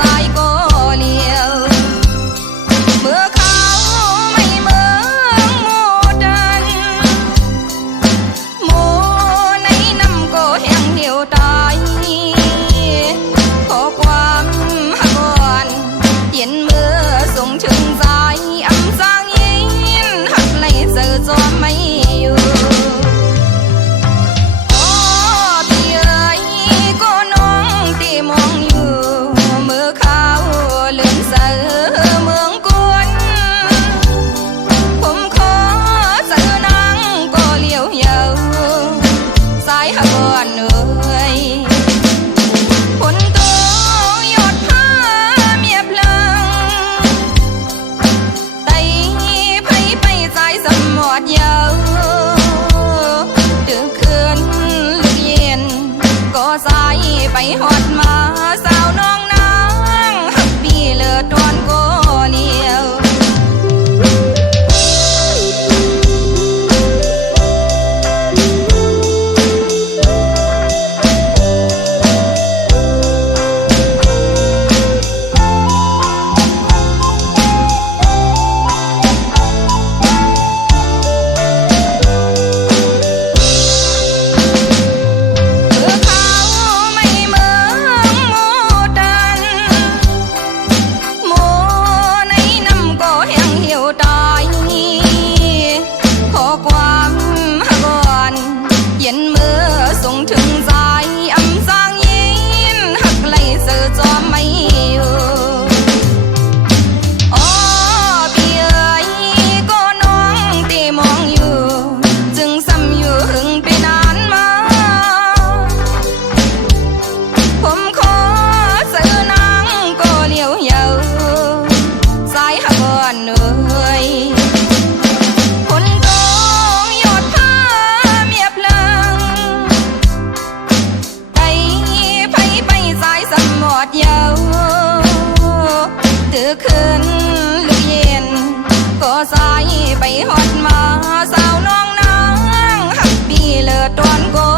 สายก็เลี้ยวเมื่อเขาไม่เมืองโมดันโมในน้ำก็แห้งเหี่ยวตายขอความหักอ่อนเย็นเมื่อส่งถึงสายอำสางยินหักไหลเสือจอมไม่อยู่มองอยู่เมื่อเขาเลื่อนเสือเมืองกวนผมขอเสือนางก็เลี้ยวเยาสายหักอ่อนเอ่ยฝนตกหยดผ้าเมียเพลิงไต่ไปสายสมอดเยาดึกคืนลึกเย็นก็สายไปหอดมาสาวน้องนางหักปีเลิศตอนก็เลี้ยวส่งถึงสายอำสางยินหักไหลเสือจอมไม่อยู่อ๋อพี่เอ๋ยก็น้องตีมองอยู่จึงซ้ำอยู่หึงไปนานมาผมขอเสือนางก็เลี้ยวเยาสายหักอ่อนเอ่ยหมดเยาตื่นคืนลึกเย็นก็สายไปหอดมาสาวน้องนางหักปีเลิศตอนก็